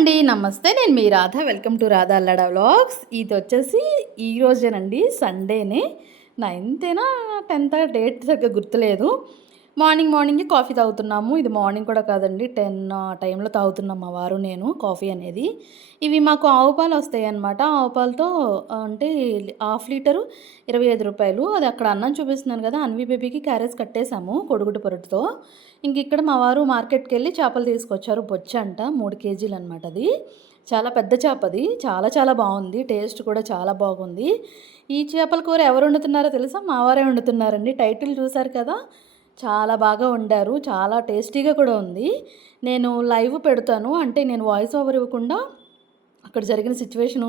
అండి నమస్తే. నేను మీ Radha. Welcome to Radha Allada vlogs. ఇది వచ్చేసి ఈ రోజేనండి సండేనే. నైన్తేనా టెన్త్ డేట్ సరిగ్గా గుర్తులేదు. మార్నింగ్ మార్నింగ్ కాఫీ తాగుతున్నాము. ఇది మార్నింగ్ కూడా కాదండి టెన్ ఆ టైంలో తాగుతున్నాం మా వారు నేను కాఫీ అనేది. ఇవి మాకు ఆవు పాలు వస్తాయి అన్నమాట ఆవు పాలతో అంటే హాఫ్ లీటరు ఇరవై ఐదు రూపాయలు. అది అక్కడ అన్నం చూపిస్తున్నాను కదా అన్వి బేబీకి క్యారేజ్ కట్టేశాము కొడుగుడు పొరటుతో. ఇంక ఇక్కడ మా వారు మార్కెట్కి వెళ్ళి చేపలు తీసుకొచ్చారు బొచ్చ అంట మూడు కేజీలు అనమాట అది. చాలా పెద్ద చేప అది చాలా చాలా బాగుంది టేస్ట్ కూడా చాలా బాగుంది. ఈ చేపల కూర ఎవరు వండుతున్నారో తెలుసా? మా వారే వండుతున్నారండి టైటిల్ చూసారు కదా. చాలా బాగా వండారు. చాలా టేస్టీగా కూడా ఉంది. నేను లైవ్ పెడతాను. అంటే నేను వాయిస్ ఓవర్ ఇవ్వకుండా అక్కడ జరిగిన సిచ్యువేషను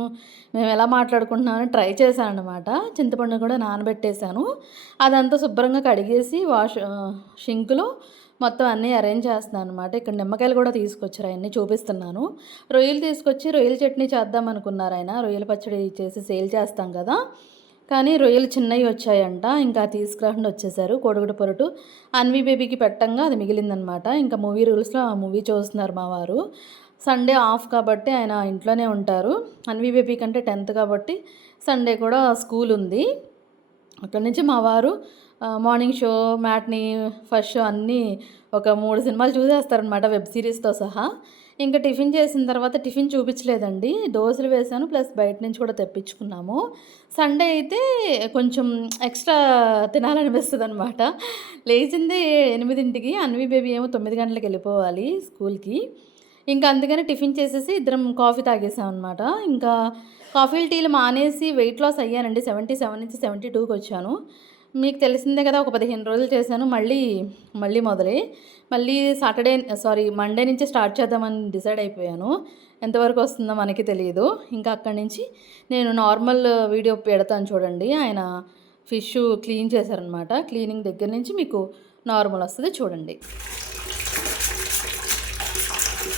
మేము ఎలా మాట్లాడుకుంటున్నామని ట్రై చేశాను అనమాట చింతపండు కూడా నానబెట్టేశాను. అదంతా శుభ్రంగా కడిగేసి వాష్ షింక్లో మొత్తం అన్నీ అరేంజ్ చేస్తున్నాను అనమాట ఇక్కడ నిమ్మకాయలు కూడా తీసుకొచ్చారు. అవన్నీ చూపిస్తున్నాను. రొయ్యలు తీసుకొచ్చి రొయ్యల చట్నీ చేద్దాం అనుకున్నారు ఆయన. రొయ్యల పచ్చడి చేసి సేల్ చేస్తాం కదా. కానీ రొయ్యలు చిన్నవి వచ్చాయంట. ఇంకా తీసుకురాకుండా వచ్చేసారు కోడిగుడు పొరటు. అన్వి బేబీకి పెట్టంగా అది మిగిలిందనమాట. ఇంకా మూవీ రూల్స్లో ఆ మూవీ చూస్తున్నారు మా వారు. సండే ఆఫ్ కాబట్టి ఆయన ఇంట్లోనే ఉంటారు. అన్వి బేబీ కంటే టెన్త్ కాబట్టి సండే కూడా స్కూల్ ఉంది. అక్కడి నుంచి మా వారు morning show matinee first show అన్నీ ఒక మూడు సినిమాలు చూసేస్తారనమాట వెబ్ సిరీస్తో సహా. ఇంకా టిఫిన్ చేసిన తర్వాత టిఫిన్ చూపించలేదండి. దోశలు వేసాను ప్లస్ బయట నుంచి కూడా తెప్పించుకున్నాము. సండే అయితే కొంచెం ఎక్స్ట్రా తినాలనిపిస్తుంది అనమాట లేచింది ఎనిమిదింటికి అన్వి బేబీ ఏమో తొమ్మిది గంటలకు వెళ్ళిపోవాలి స్కూల్కి. ఇంకా అందుకని టిఫిన్ చేసేసి ఇద్దరం కాఫీ తాగేసాం అనమాట ఇంకా కాఫీలు టీలు మానేసి వెయిట్ లాస్ అయ్యానండి. సెవెంటీ సెవెన్ నుంచి సెవెంటీ టూకి వచ్చాను. మీకు తెలిసిందే కదా ఒక పదిహేను రోజులు చేశాను మళ్ళీ మళ్ళీ మొదలై మళ్ళీ సాటర్డే సారీ మండే నుంచి స్టార్ట్ చేద్దామని డిసైడ్ అయిపోయాను. ఎంతవరకు వస్తుందో మనకి తెలియదు ఇంకా అక్కడి నుంచి నేను నార్మల్ వీడియో పెడతాను చూడండి. ఆయన ఫిష్ క్లీన్ చేశారనమాట. క్లీనింగ్ దగ్గర నుంచి మీకు నార్మల్ వస్తుంది చూడండి.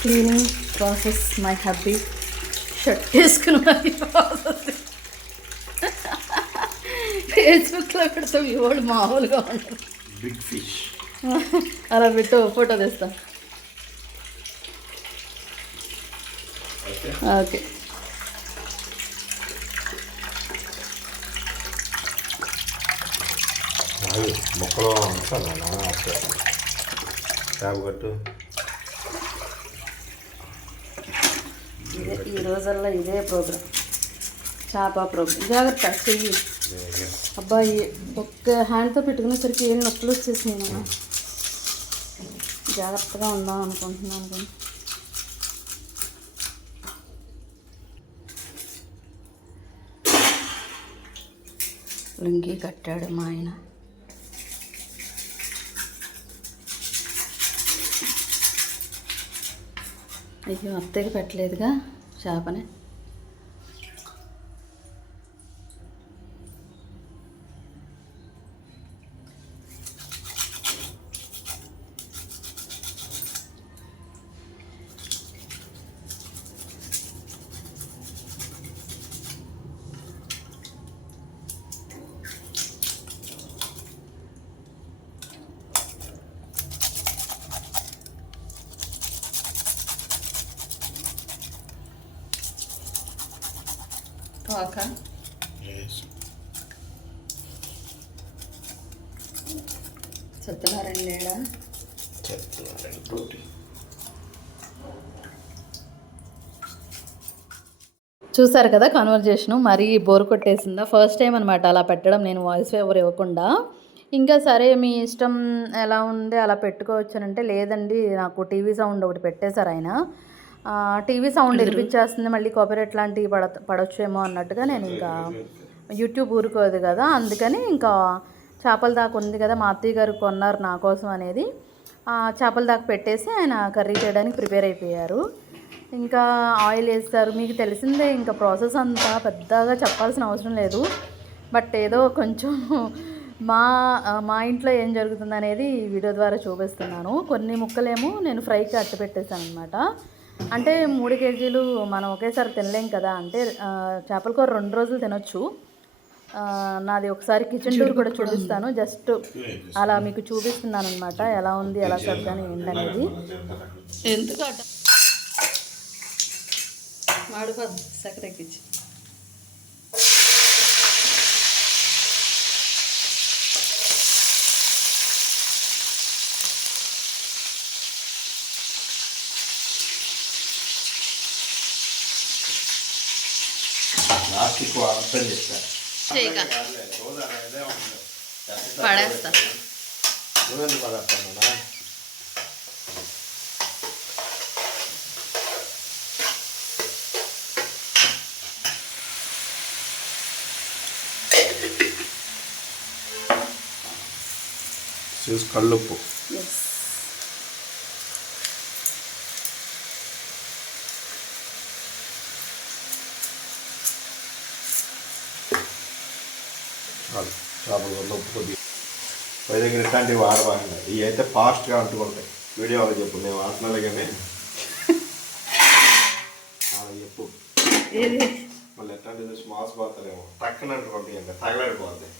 Cleaning process my happy shirt వేసుకున్న ప్రాసెస్. ఫేస్బుక్లో పెడతాం ఇవాడు మామూలుగా ఉండదు బిగ్ ఫిష్ అలా పెట్టు ఫోటో తెస్తా. ఓకే. మొక్కలో చేప కట్టు. ఈ రోజుల్లో ఇదే ప్రోగ్రామ్. చేప ప్రోగ్రామ్. జాగ్రత్త చెయ్యి. అబ్బాయి ఒక్క హ్యాండ్తో పెట్టుకునేసరికి ఏం నొప్పులు వచ్చేసినాయి నేను జాగ్రత్తగా ఉందాం అనుకుంటున్నాను కానీ. లుంగి కట్టాడు మా ఆయన. అయ్యో అత్తకి పెట్టలేదుగా చేపనే? చెప్తున్నాను ప్రోటీన్ చూసారు కదా కన్వర్జేషను మరీ బోర్ కొట్టేసిందా? ఫస్ట్ టైం అనమాట అలా పెట్టడం. నేను వాయిస్ ఓవర్ ఇవ్వకుండా. ఇంకా సరే మీ ఇష్టం ఎలా ఉంది? అలా పెట్టుకోవచ్చానంటే లేదండి నాకు టీవీ సౌండ్ ఒకటి పెట్టేశారు ఆయన. టీవీ సౌండ్ వినిపించేస్తుంది మళ్ళీ కాపీరైట్ లాంటివి పడ పడొచ్చేమో అన్నట్టుగా నేను ఇంకా యూట్యూబ్ ఊరుకోదు కదా అందుకని ఇంకా చేపల దాకా ఉంది కదా మా అత్తయ్య గారు కొన్నారు నా కోసం అనేది. చేపల దాకా పెట్టేసి ఆయన కర్రీ చేయడానికి ప్రిపేర్ అయిపోయారు. ఇంకా ఆయిల్ వేస్తారు మీకు తెలిసిందే ఇంకా ప్రాసెస్ అంతా పెద్దగా చెప్పాల్సిన అవసరం లేదు. బట్ ఏదో కొంచెం మా మా ఇంట్లో ఏం జరుగుతుంది అనేది వీడియో ద్వారా చూపిస్తున్నాను. కొన్ని ముక్కలేమో నేను ఫ్రైకి అట్టు పెట్టేశాను అనమాట అంటే మూడు కేజీలు మనం ఒకేసారి తినలేం కదా. అంటే చేపల కూర రెండు రోజులు తినొచ్చు. నాది ఒకసారి కిచెన్ టూర్ కూడా చూపిస్తాను. జస్ట్ అలా మీకు చూపిస్తున్నాను అనమాట ఎలా ఉంది ఎలా సర్దాను ఏంటనేది ఎందుకంటే? మాడిపోద్ది చక్కెర ఎక్కువ చేస్తాను చేయక పడేస్తా రోజు పడేస్తాను చూసి కళ్ళుప్పు చేపలు వల్ల ఉప్పు కొద్దిగా పై దగ్గర ఇట్లాంటివి వాడబాకండి. ఇవి అయితే ఫాస్ట్గా అంటుకుంటాయి. వీడియోలో చెప్పు నేను వాడుతున్నాను కానీ. అలా చెప్పు. ఏది? మళ్ళీ ఎట్లాంటి చూసి మోసపోతారేమో టక్కన అంటుకుంటాయి ఇంకా. తగలడిపోతాయి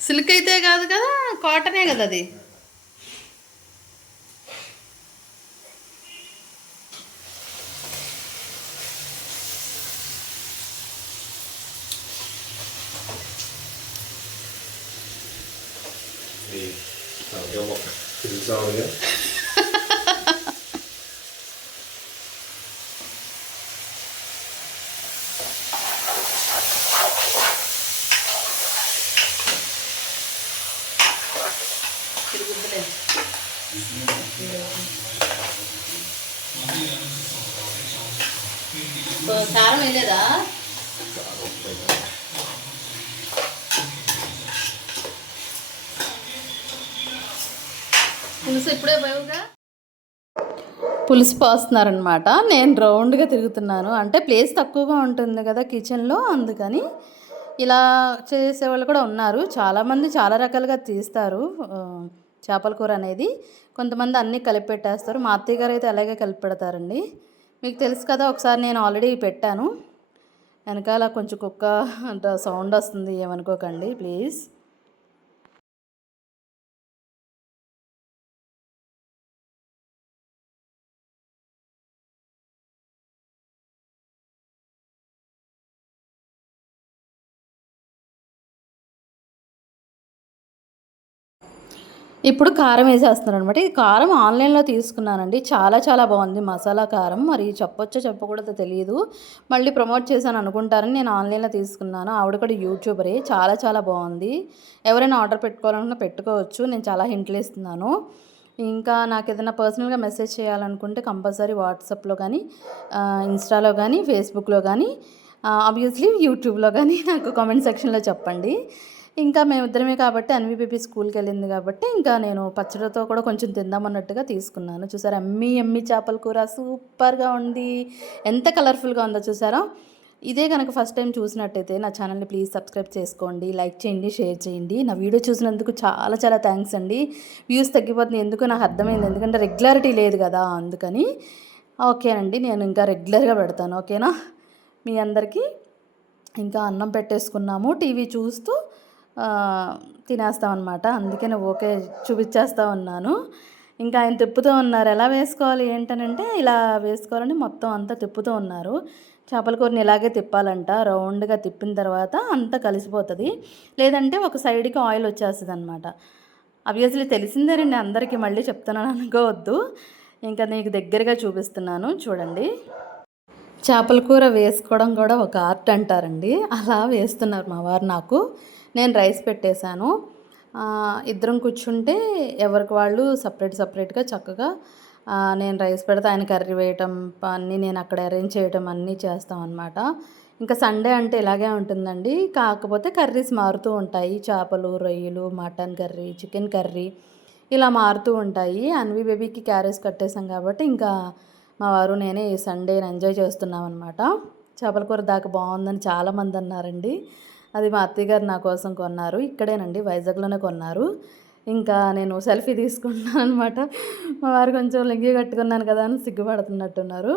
సిల్క్ అయితే కాదు కదా కాటనే కదా అది? తలకాయ మొక్క తెలుసావుగా తిరుగుతులే కారం వేయలేదా పులుసు ఇప్పుడే పోవుగా పులుసు పోస్తున్నారనమాట. నేను రౌండ్గా తిరుగుతున్నాను. అంటే ప్లేస్ తక్కువగా ఉంటుంది కదా కిచెన్లో అందుకని ఇలా చేసేవాళ్ళు కూడా ఉన్నారు. చాలామంది చాలా రకాలుగా తీస్తారు చేపల కూర అనేది. కొంతమంది అన్నీ కలిపి పెట్టేస్తారు. మా అత్తయ్య గారు అయితే అలాగే కలిపి పెడతారండి. మీకు తెలుసు కదా ఒకసారి నేను ఆల్రెడీ పెట్టాను. వెనకాల కొంచెం కుక్క సౌండ్ వస్తుంది ఏమనుకోకండి ప్లీజ్. ఇప్పుడు కారం వేసేస్తున్నాను అనమాట ఈ కారం ఆన్లైన్లో తీసుకున్నానండి. చాలా చాలా బాగుంది. మసాలా కారం మరి చెప్పొచ్చో చెప్పకూడదో తెలియదు. మళ్ళీ ప్రమోట్ చేశాను అనుకుంటారని నేను ఆన్లైన్లో తీసుకున్నాను. ఆవిడ కూడా యూట్యూబరే. చాలా చాలా బాగుంది. ఎవరైనా ఆర్డర్ పెట్టుకోవాలనుకున్నా పెట్టుకోవచ్చు. నేను చాలా హింట్లు ఇస్తున్నాను. ఇంకా నాకు ఏదైనా పర్సనల్గా మెసేజ్ చేయాలనుకుంటే కంపల్సరీ వాట్సాప్లో కానీ ఇన్స్టాలో కానీ ఫేస్బుక్లో కానీ ఆబ్వియస్లీ యూట్యూబ్లో కానీ నాకు కామెంట్ సెక్షన్లో చెప్పండి. ఇంకా మేమిద్దరమే కాబట్టి అన్విపిపి స్కూల్కి వెళ్ళింది కాబట్టి ఇంకా నేను పచ్చడితో కూడా కొంచెం తిందామన్నట్టుగా తీసుకున్నాను. చూసారా? ఎమ్మి ఎమ్మి చేపల కూర సూపర్గా ఉంది. ఎంత కలర్ఫుల్గా ఉందో చూసారా? ఇదే కనుక ఫస్ట్ టైం చూసినట్టయితే నా ఛానల్ని ప్లీజ్ సబ్స్క్రైబ్ చేసుకోండి లైక్ చేయండి షేర్ చేయండి. నా వీడియో చూసినందుకు చాలా చాలా థ్యాంక్స్ అండి. వ్యూస్ తగ్గిపోతుంది ఎందుకు నాకు అర్థమైంది. ఎందుకంటే రెగ్యులారిటీ లేదు కదా అందుకని. ఓకేనండి. నేను ఇంకా రెగ్యులర్గా పెడతాను. ఓకేనా? మీ అందరికీ ఇంకా అన్నం పెట్టేసుకున్నాము. టీవీ చూస్తూ తినేస్తామన్నమాట అందుకే నేను ఓకే చూపించేస్తా ఉన్నాను. ఇంకా ఆయన తిప్పుతూ ఉన్నారు. ఎలా వేసుకోవాలి ఏంటనంటే ఇలా వేసుకోవాలని మొత్తం అంతా తిప్పుతూ ఉన్నారు. చేపల కూరని ఇలాగే తిప్పాలంట. రౌండ్గా తిప్పిన తర్వాత అంతా కలిసిపోతుంది. లేదంటే ఒక సైడ్కి ఆయిల్ వచ్చేస్తుంది అనమాట అబ్వియస్లీ తెలిసిందేనండి అందరికీ మళ్ళీ చెప్తున్నాను అనుకోవద్దు. ఇంకా నీకు దగ్గరగా చూపిస్తున్నాను. చూడండి. చేపల కూర వేసుకోవడం కూడా ఒక ఆర్ట్ అంటారండి. అలా వేస్తున్నారు మా వారు నాకు. నేను రైస్ పెట్టేశాను. ఇద్దరం కూర్చుంటే ఎవరికి వాళ్ళు సపరేట్ సపరేట్గా చక్కగా నేను రైస్ పెడితే ఆయన కర్రీ వేయటం అన్నీ నేను అక్కడ అరేంజ్ చేయటం అన్నీ చేస్తాం అనమాట ఇంకా సండే అంటే ఇలాగే ఉంటుందండి. కాకపోతే కర్రీస్ మారుతూ ఉంటాయి. చేపలు రొయ్యలు మటన్ కర్రీ చికెన్ కర్రీ ఇలా మారుతూ ఉంటాయి. అన్వి బేబీకి క్యారేజ్ కట్టేసాం కాబట్టి ఇంకా మా వారు నేనే ఈ సండేని ఎంజాయ్ చేస్తున్నాం అనమాట చేపల కూర దాకా బాగుందని చాలామంది అన్నారండి. అది మా అత్తయ్య గారు నా కోసం కొన్నారు. ఇక్కడేనండి వైజాగ్లోనే కొన్నారు. ఇంకా నేను సెల్ఫీ తీసుకుంటున్నాను అనమాట మా వారు కొంచెం లింగి కట్టుకున్నాను కదా అని సిగ్గుపడుతున్నట్టున్నారు.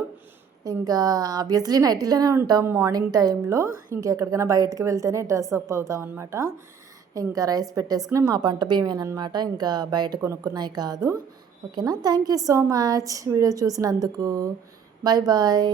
ఇంకా ఆబ్వియస్లీ నైటీలోనే ఉంటాం మార్నింగ్ టైంలో ఇంకెక్కడికైనా బయటకు వెళ్తేనే డ్రెస్ అప్ అవుతాం అనమాట ఇంకా రైస్ పెట్టేసుకుని మా పంట బియ్యమేనమాట ఇంకా బయట కొనుక్కున్నాయి కాదు. ఓకేనా? Thank you so much video చూసినందుకు. Bye bye